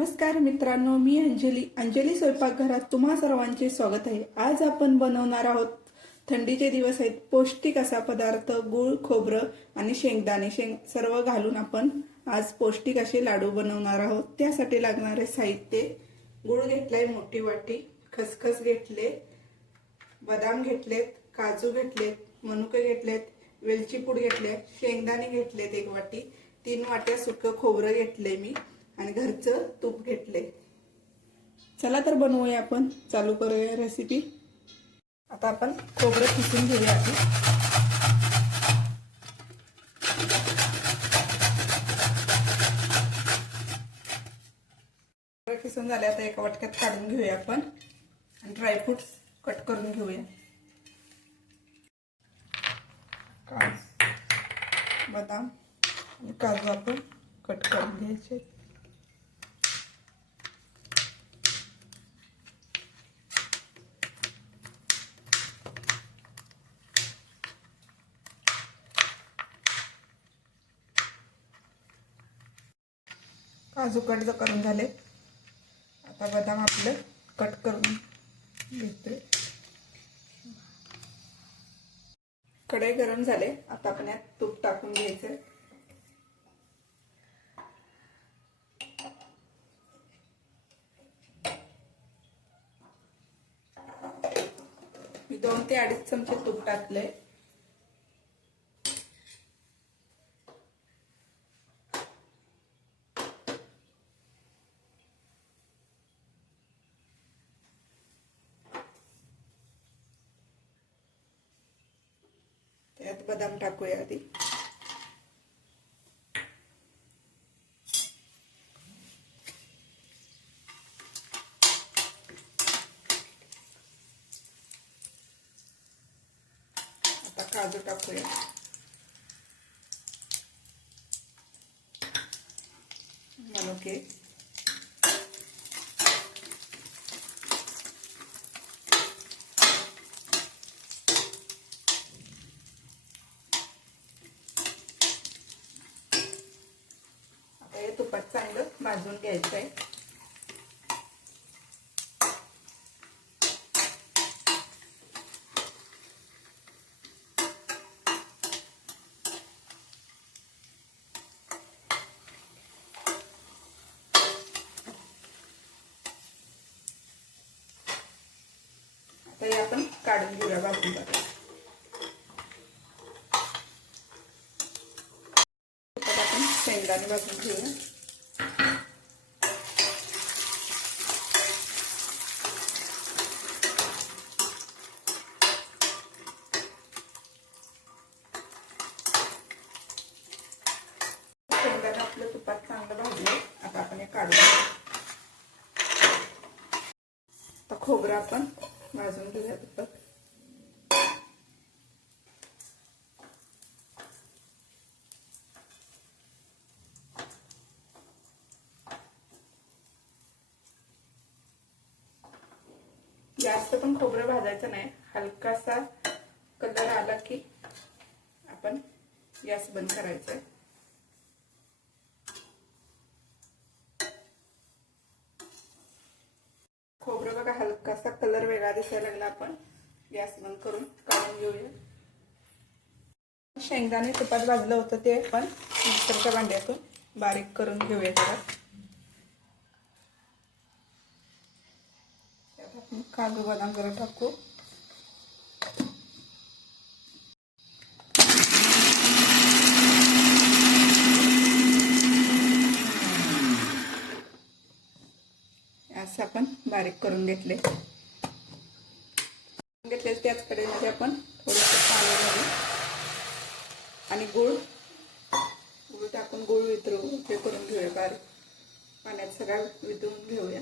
नमस्कार मित्रांनो मी अंजली. अंजली स्वयंपाकघरात तुम्हा सर्वांचे स्वागत आहे. आज आपण बनवणार आहोत थंडीचे दिवस आहेत. पौष्टिक असा पदार्थ गुळ खोबरं आणि शेंगदाणे. शेंग सर्व घालून आपण आज पौष्टिक असे लाडू बनवणार आहोत. त्यासाठी लागणारे साहित्य गुळ घेतलाय मोठी वाटी खसखस घेतले बदाम घेतलेत काजू घेतलेत मनुके घेतलेत वेलची पूड घेतले शेंगदाणे घेतलेत एक वाटी तीन वाट्या सुकं खोबरं घेतले मी. आणि घरचं तूप घेतले चला तर बनवूया आपण. चालू करूया रेसिपी आता आपण खोबरं किसून घेऊया आधी. खोबरं किसून झाले आता एका वाटक्यात काढून घेऊया आपण. आणि ड्रायफ्रुट्स कट करून घेऊया. काजू. बदाम आणि काजू आपण कट करून घ्यायचे. काजू कट करून झाले. आता बदाम आपलं कट करून घेतोय. कढई गरम झाले. आता आपण यात तूप टाकून घ्यायचं मी दोन ते अडीच चमचे तूप टाकले बदाम टाकूया आधी. आता काजू टाकूया. मनोके आता हे तुपात चांगलं भाजून घ्यायचं आहे तरी आपण काढून घेऊया भाजून आपण शेंगदाणे भाजून घेऊया शेंगदाणे आपलं तुपात चांगलं भाजले आता आपण हे काढून घेऊ. आता खोबरं आपण भाजून घेऊया दुपट जास्त पण खोबरं भाजायचं नाही. हलकासा कलर आला की आपण गॅस बंद करायचा कसा कलर वेगळा दिसायला लागला आपण. गॅस बंद करून काढून घेऊया. शेंगदाणे तुपात भाजलं होतं ते आपण मिक्सरच्या भांड्यातून बारीक करून घेऊया त्याला काजू बदाम जरा टाकू असं आपण बारीक करून घेतले. घेतले त्याच कडेमध्ये आपण थोडंसं पाणी घालू. आणि गुळ गुळ टाकून गुळ वितरू हे करून घेऊया बारीक. पाण्यात सगळं वितळून घेऊया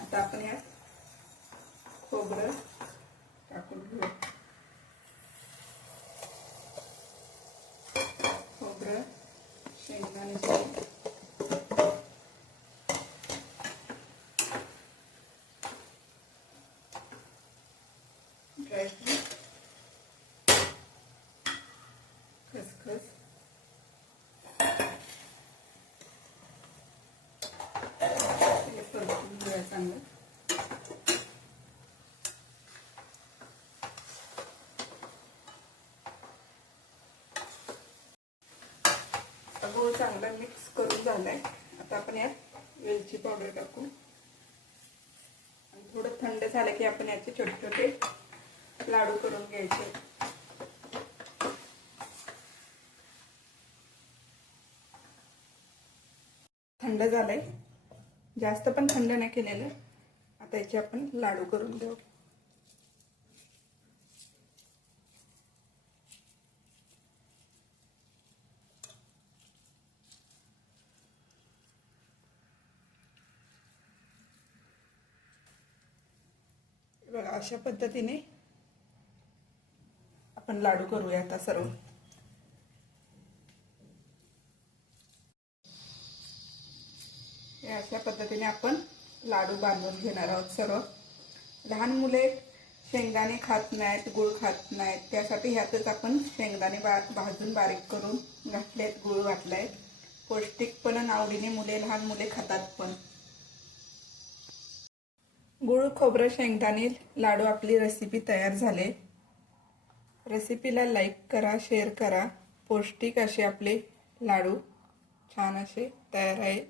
आता आपण यात खोबरं टाकून घेऊ खोबरं शेंगदाणे आता गूळ चांगला मिक्स करून झालाय. आता आपण यात वेलची पावडर टाकू. आणि थोडं थंड झालं की आपण याचे छोटे छोटे लाडू करून घ्यायचे. थंड झालंय. जास्त पण थंड नाही केलेलं. आता याचे आपण लाडू करून देऊ. बघा अशा पद्धतीने आपण लाडू करूया आता सर्व. अशा पद्धतीने आपण लाडू बांधून घेणार आहोत सर्व. लहान मुले शेंगदाणे खात नाहीत गुळ खात नाहीत त्यासाठी ह्यातच आपण शेंगदाणे बा भाजून बारीक करून घातलेत गुळ घातलाय. पौष्टिक पण आणि आवडीने मुले लहान मुले खातात पण. गुळ खोबरं शेंगदाणे लाडू आपली रेसिपी तयार झाले. रेसिपीला लाईक करा शेअर करा. पौष्टिक असे आपले लाडू छान असे तयार आहेत.